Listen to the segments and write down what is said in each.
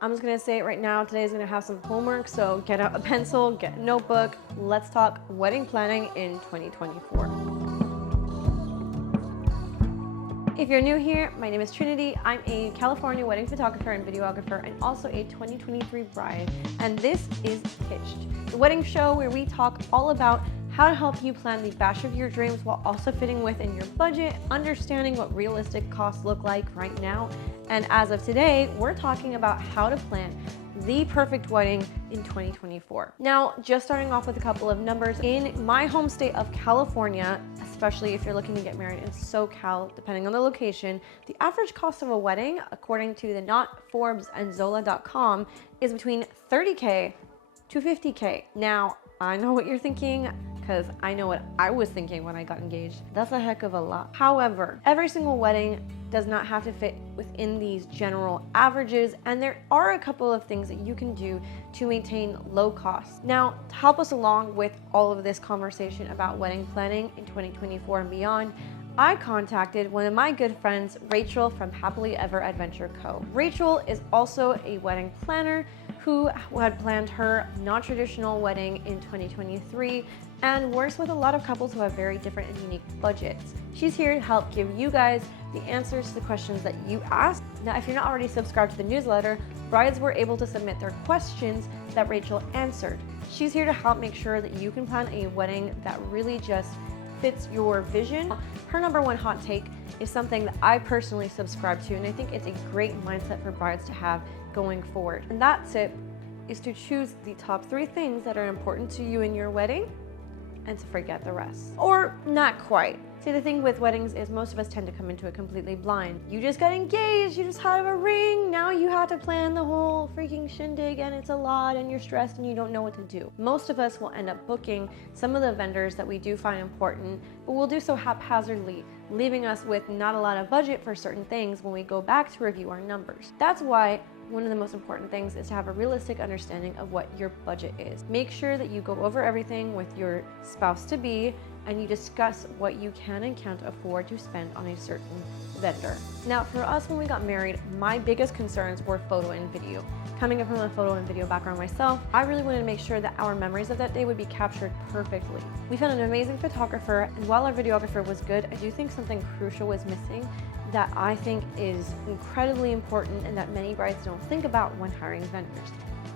I'm just gonna say it right now, today's gonna have some homework, so get out a pencil, get a notebook. Let's talk wedding planning in 2024. If you're new here, my name is Trinity. I'm a California wedding photographer and videographer and also a 2023 bride. And this is Pitched, the wedding show where we talk all about how to help you plan the bash of your dreams while also fitting within your budget, understanding what realistic costs look like right now. And as of today, we're talking about how to plan the perfect wedding in 2024. Now, just starting off with a couple of numbers. In my home state of California, especially if you're looking to get married in SoCal, depending on the location, the average cost of a wedding, according to the Knot, Forbes, and Zola.com, is between $30K to $50K. Now, I know what you're thinking, because I know what I was thinking when I got engaged. That's a heck of a lot. However, every single wedding does not have to fit within these general averages, and there are a couple of things that you can do to maintain low costs. Now, to help us along with all of this conversation about wedding planning in 2024 and beyond, I contacted one of my good friends, Rachel from Happily Ever Adventure Co. Rachel is also a wedding planner who had planned her non-traditional wedding in 2023 and works with a lot of couples who have very different and unique budgets. She's here to help give you guys the answers to the questions that you asked. Now, if you're not already subscribed to the newsletter, brides were able to submit their questions that Rachel answered. She's here to help make sure that you can plan a wedding that really just fits your vision. Her number one hot take is something that I personally subscribe to, and I think it's a great mindset for brides to have going forward. And that tip is to choose the top 3 things that are important to you in your wedding and to forget the rest. Or not quite. See, the thing with weddings is most of us tend to come into it completely blind. You just got engaged, you just have a ring, now you have to plan the whole freaking shindig and it's a lot and you're stressed and you don't know what to do. Most of us will end up booking some of the vendors that we do find important, but we'll do so haphazardly, leaving us with not a lot of budget for certain things when we go back to review our numbers. That's why one of the most important things is to have a realistic understanding of what your budget is. Make sure that you go over everything with your spouse-to-be and you discuss what you can and can't afford to spend on a certain vendor. Now, for us when we got married, my biggest concerns were photo and video. Coming from a photo and video background myself, I really wanted to make sure that our memories of that day would be captured perfectly. We found an amazing photographer, and while our videographer was good, I do think something crucial was missing that I think is incredibly important and that many brides don't think about when hiring vendors.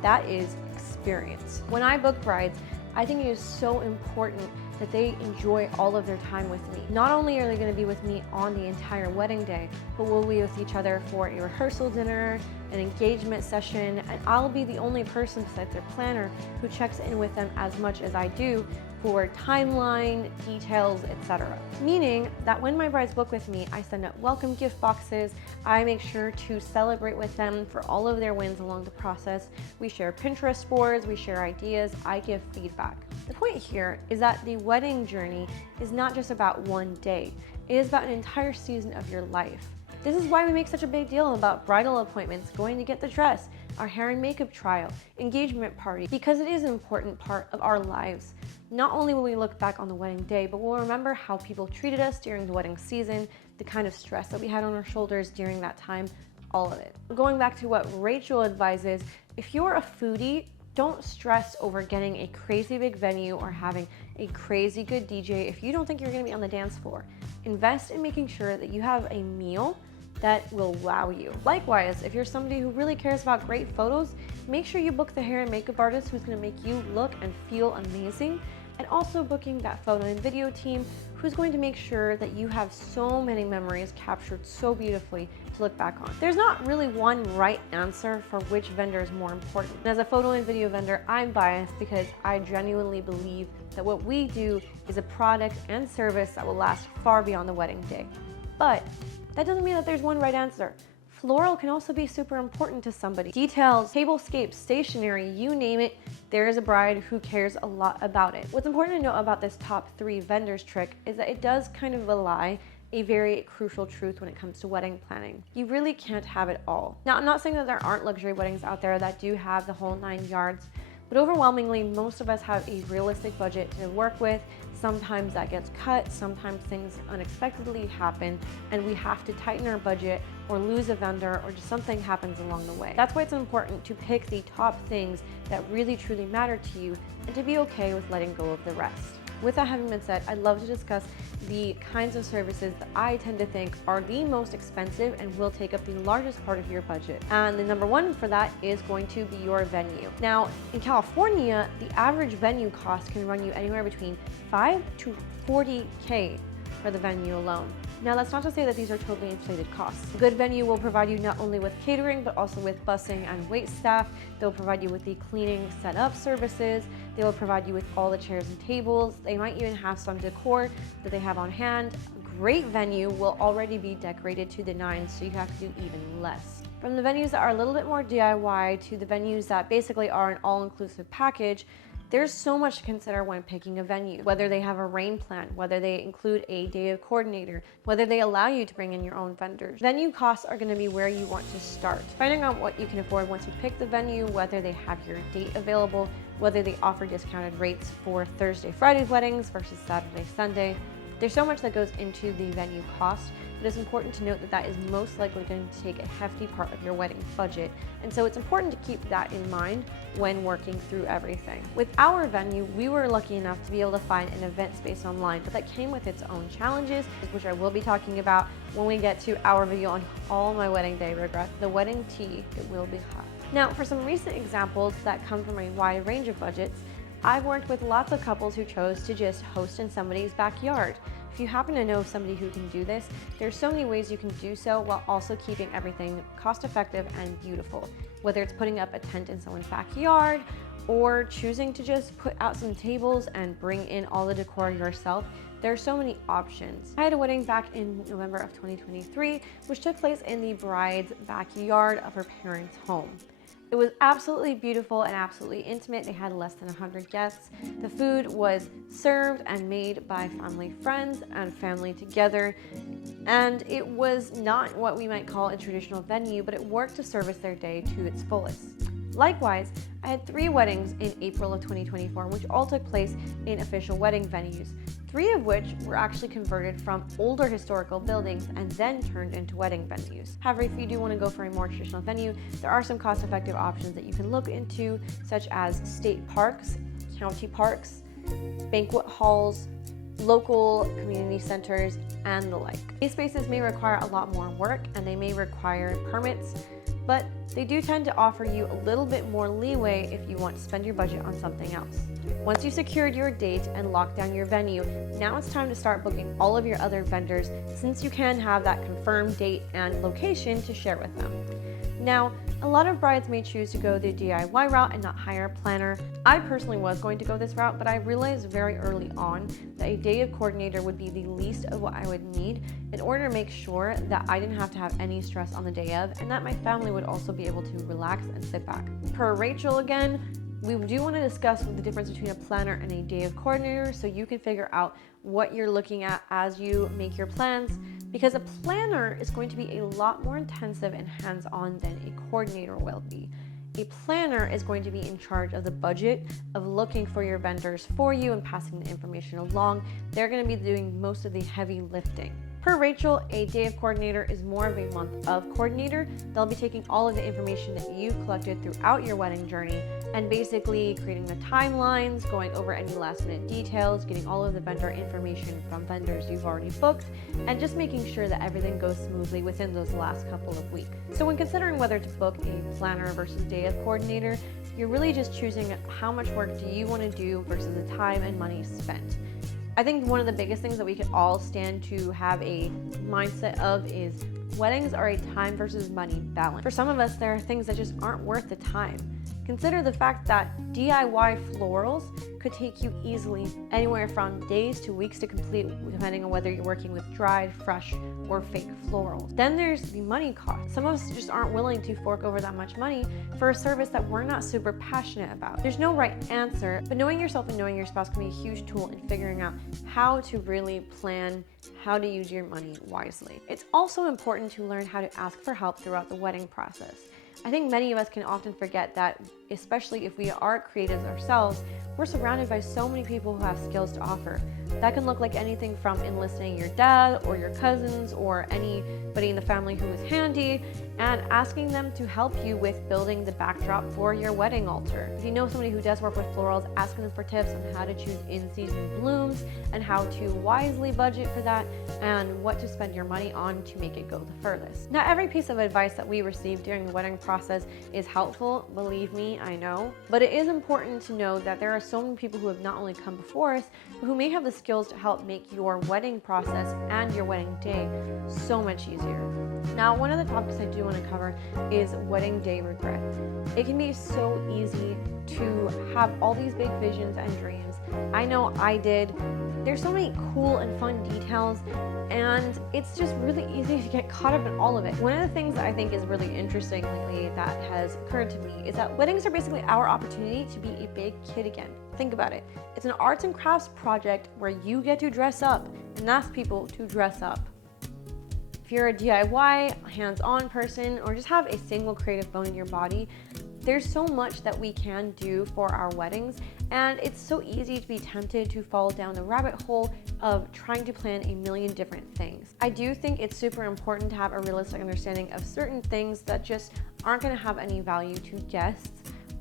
That is experience. When I book brides, I think it is so important that they enjoy all of their time with me. Not only are they going to be with me on the entire wedding day, but we'll be with each other for a rehearsal dinner, an engagement session, and I'll be the only person besides their planner who checks in with them as much as I do for timeline, details, etc. Meaning that when my brides book with me, I send out welcome gift boxes, I make sure to celebrate with them for all of their wins along the process. We share Pinterest boards, we share ideas, I give feedback. The point here is that the wedding journey is not just about one day, it is about an entire season of your life. This is why we make such a big deal about bridal appointments, going to get the dress, our hair and makeup trial, engagement party, because it is an important part of our lives. Not only will we look back on the wedding day, but we'll remember how people treated us during the wedding season, the kind of stress that we had on our shoulders during that time, all of it. Going back to what Rachel advises, if you're a foodie, don't stress over getting a crazy big venue or having a crazy good DJ if you don't think you're gonna be on the dance floor. Invest in making sure that you have a meal that will wow you. Likewise, if you're somebody who really cares about great photos, make sure you book the hair and makeup artist who's gonna make you look and feel amazing, and also booking that photo and video team who's going to make sure that you have so many memories captured so beautifully to look back on. There's not really one right answer for which vendor is more important. And as a photo and video vendor, I'm biased because I genuinely believe that what we do is a product and service that will last far beyond the wedding day. But that doesn't mean that there's one right answer. Floral can also be super important to somebody. Details, tablescapes, stationery, you name it, there is a bride who cares a lot about it. What's important to know about this top 3 vendors trick is that it does kind of belie a very crucial truth when it comes to wedding planning. You really can't have it all. Now, I'm not saying that there aren't luxury weddings out there that do have the whole 9 yards, But overwhelmingly, most of us have a realistic budget to work with. Sometimes that gets cut, sometimes things unexpectedly happen, and we have to tighten our budget or lose a vendor or just something happens along the way. That's why it's important to pick the top things that really truly matter to you and to be okay with letting go of the rest. With that having been said, I'd love to discuss the kinds of services that I tend to think are the most expensive and will take up the largest part of your budget. And the number one for that is going to be your venue. Now, in California, the average venue cost can run you anywhere between $5 to $40K for the venue alone. Now, that's not to say that these are totally inflated costs. A good venue will provide you not only with catering, but also with busing and wait staff. They'll provide you with the cleaning setup services. They will provide you with all the chairs and tables. They might even have some decor that they have on hand. A great venue will already be decorated to the nines, so you have to do even less. From the venues that are a little bit more DIY to the venues that basically are an all-inclusive package, there's so much to consider when picking a venue, whether they have a rain plan, whether they include a day of coordinator, whether they allow you to bring in your own vendors. Venue costs are gonna be where you want to start. Finding out what you can afford once you pick the venue, whether they have your date available, whether they offer discounted rates for Thursday, Friday weddings versus Saturday, Sunday. There's so much that goes into the venue cost, but it's important to note that that is most likely going to take a hefty part of your wedding budget. And so it's important to keep that in mind when working through everything. With our venue, we were lucky enough to be able to find an event space online, but that came with its own challenges, which I will be talking about when we get to our video on all my wedding day regrets. The wedding tea, it will be hot. Now, for some recent examples that come from a wide range of budgets, I've worked with lots of couples who chose to just host in somebody's backyard. If you happen to know somebody who can do this, there's so many ways you can do so while also keeping everything cost effective and beautiful. Whether it's putting up a tent in someone's backyard or choosing to just put out some tables and bring in all the decor yourself, there are so many options. I had a wedding back in November of 2023, which took place in the bride's backyard of her parents' home. It was absolutely beautiful and absolutely intimate. They had less than 100 guests. The food was served and made by family friends and family together. And it was not what we might call a traditional venue, but it worked to service their day to its fullest. Likewise, I had 3 weddings in April of 2024, which all took place in official wedding venues. 3 of which were actually converted from older historical buildings and then turned into wedding venues. However, if you do want to go for a more traditional venue, there are some cost-effective options that you can look into, such as state parks, county parks, banquet halls, local community centers, and the like. These spaces may require a lot more work and they may require permits, but they do tend to offer you a little bit more leeway if you want to spend your budget on something else. Once you've secured your date and locked down your venue, now it's time to start booking all of your other vendors, since you can have that confirmed date and location to share with them. Now, a lot of brides may choose to go the DIY route and not hire a planner. I personally was going to go this route, but I realized very early on that a day of coordinator would be the least of what I would need in order to make sure that I didn't have to have any stress on the day of, and that my family would also be able to relax and sit back. Per Rachel again, we do want to discuss the difference between a planner and a day of coordinator so you can figure out what you're looking at as you make your plans, because a planner is going to be a lot more intensive and hands-on than a coordinator will be. A planner is going to be in charge of the budget, of looking for your vendors for you and passing the information along. They're going to be doing most of the heavy lifting. Per Rachel, a day of coordinator is more of a month of coordinator. They'll be taking all of the information that you've collected throughout your wedding journey and basically creating the timelines, going over any last minute details, getting all of the vendor information from vendors you've already booked, and just making sure that everything goes smoothly within those last couple of weeks. So when considering whether to book a planner versus day of coordinator, you're really just choosing how much work do you want to do versus the time and money spent. I think one of the biggest things that we could all stand to have a mindset of is weddings are a time versus money balance. For some of us, there are things that just aren't worth the time. Consider the fact that DIY florals could take you easily anywhere from days to weeks to complete, depending on whether you're working with dried, fresh, or fake florals. Then there's the money cost. Some of us just aren't willing to fork over that much money for a service that we're not super passionate about. There's no right answer, but knowing yourself and knowing your spouse can be a huge tool in figuring out how to really plan how to use your money wisely. It's also important to learn how to ask for help throughout the wedding process. I think many of us can often forget that, especially if we are creatives ourselves, we're surrounded by so many people who have skills to offer. That can look like anything from enlisting your dad or your cousins or anybody in the family who is handy and asking them to help you with building the backdrop for your wedding altar. If you know somebody who does work with florals, asking them for tips on how to choose in-season blooms and how to wisely budget for that and what to spend your money on to make it go the furthest. Not every piece of advice that we receive during the wedding process is helpful, believe me, I know, but it is important to know that there are so many people who have not only come before us, but who may have the skills to help make your wedding process and your wedding day so much easier. Now, one of the topics I do want to cover is wedding day regret. It can be so easy to have all these big visions and dreams. I know I did. There's so many cool and fun details, and it's just really easy to get caught up in all of it. One of the things that I think is really interesting lately that has occurred to me is that weddings are basically our opportunity to be a big kid again. Think about it. It's an arts and crafts project where you get to dress up and ask people to dress up. If you're a DIY, hands-on person, or just have a single creative bone in your body, there's so much that we can do for our weddings, and it's so easy to be tempted to fall down the rabbit hole of trying to plan a million different things. I do think it's super important to have a realistic understanding of certain things that just aren't going to have any value to guests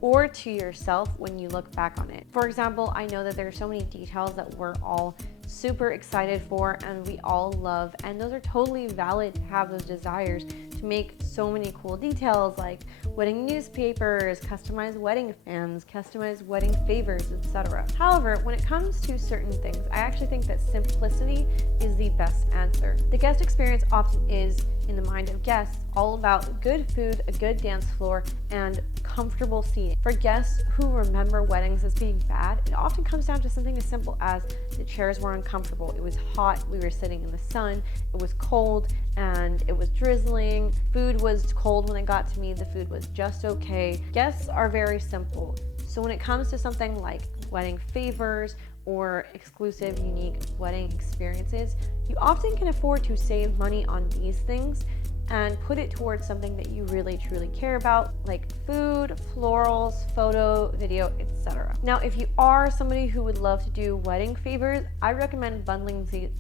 or to yourself when you look back on it. For example, I know that there are so many details that we're all super excited for and we all love, and those are totally valid to have those desires to make so many cool details like wedding newspapers, customized wedding fans, customized wedding favors, etc. However, when it comes to certain things, I actually think that simplicity is the best answer. The guest experience often is, in the mind of guests, all about good food, a good dance floor, and comfortable seating. For guests who remember weddings as being bad, it often comes down to something as simple as the chairs were uncomfortable, it was hot, we were sitting in the sun, it was cold, and it was drizzling. Food was cold when it got to me, the food was just okay. Guests are very simple. So when it comes to something like wedding favors or exclusive, unique wedding experiences, you often can afford to save money on these things and put it towards something that you really truly care about, like food, florals, photo, video, etc. Now, if you are somebody who would love to do wedding favors, I recommend bundling these.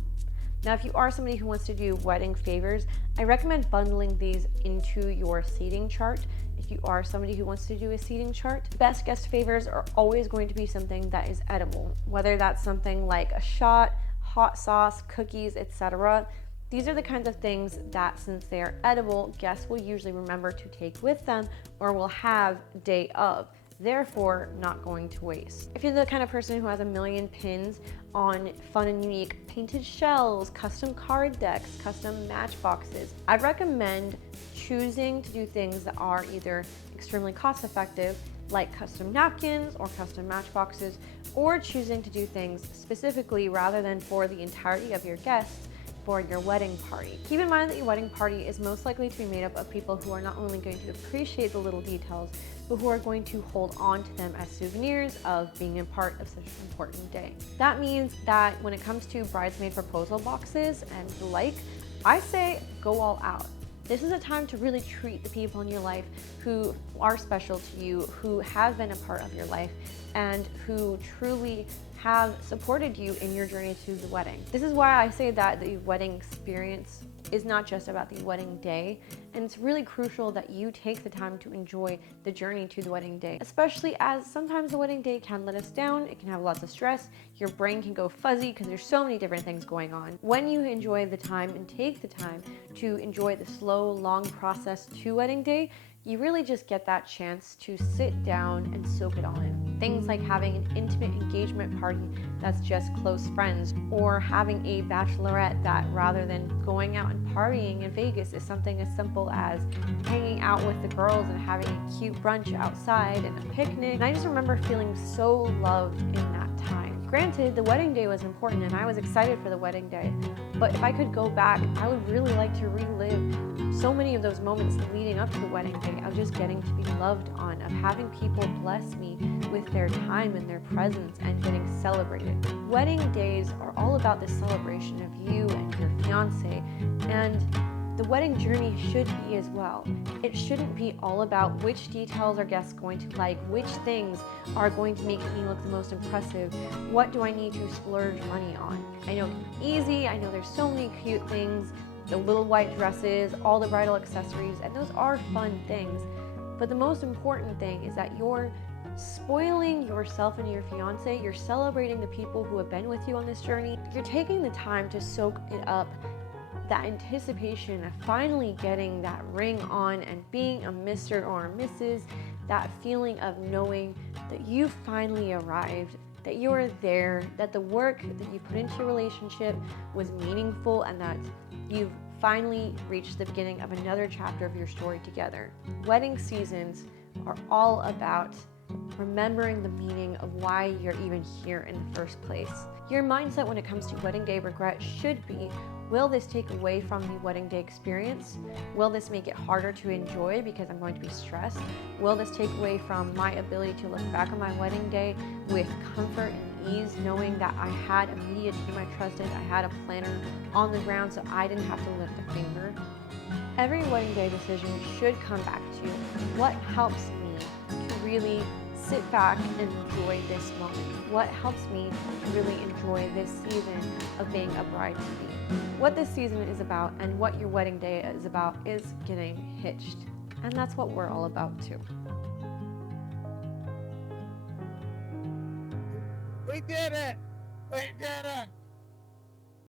Now, if you are somebody who wants to do wedding favors, I recommend bundling these into your seating chart. If you are somebody who wants to do a seating chart, best guest favors are always going to be something that is edible, whether that's something like a shot, hot sauce, cookies, etc. These are the kinds of things that, since they are edible, guests will usually remember to take with them or will have day of, therefore not going to waste. If you're the kind of person who has a million pins on fun and unique painted shells, custom card decks, custom matchboxes, I'd recommend choosing to do things that are either extremely cost effective, like custom napkins or custom matchboxes, or choosing to do things specifically rather than for the entirety of your guests for your wedding party. Keep in mind that your wedding party is most likely to be made up of people who are not only going to appreciate the little details, but who are going to hold on to them as souvenirs of being a part of such an important day. That means that when it comes to bridesmaid proposal boxes and the like, I say go all out. This is a time to really treat the people in your life who are special to you, who have been a part of your life, and who truly have supported you in your journey to the wedding. This is why I say that the wedding experience is not just about the wedding day, and it's really crucial that you take the time to enjoy the journey to the wedding day, especially as sometimes the wedding day can let us down, it can have lots of stress, your brain can go fuzzy because there's so many different things going on. When you enjoy the time and take the time to enjoy the slow, long process to wedding day, you really just get that chance to sit down and soak it all in. Things like having an intimate engagement party that's just close friends, or having a bachelorette that, rather than going out and partying in Vegas, is something as simple as hanging out with the girls and having a cute brunch outside and a picnic. And I just remember feeling so loved in that time. Granted, the wedding day was important and I was excited for the wedding day, but if I could go back, I would really like to relive so many of those moments leading up to the wedding day of just getting to be loved on, of having people bless me with their time and their presence and getting celebrated. Wedding days are all about the celebration of you and your fiance, and the wedding journey should be as well. It shouldn't be all about which details are guests going to like, which things are going to make me look the most impressive, what do I need to splurge money on. I know it can be easy, I know there's so many cute things, the little white dresses, all the bridal accessories, and those are fun things. But the most important thing is that you're spoiling yourself and your fiance, you're celebrating the people who have been with you on this journey, you're taking the time to soak it up, that anticipation of finally getting that ring on and being a Mr. or a Mrs., that feeling of knowing that you finally arrived, that you are there, that the work that you put into your relationship was meaningful, and that you've finally reached the beginning of another chapter of your story together. Wedding seasons are all about remembering the meaning of why you're even here in the first place. Your mindset when it comes to wedding day regret should be, will this take away from the wedding day experience? Will this make it harder to enjoy because I'm going to be stressed? Will this take away from my ability to look back on my wedding day with comfort and ease, knowing that I had a media team I trusted, I had a planner on the ground so I didn't have to lift a finger? Every wedding day decision should come back to what helps me to really sit back and enjoy this moment. What helps me to really enjoy this season of being a bride-to-be. What this season is about and what your wedding day is about is getting hitched. And that's what we're all about too. We did it! We did it!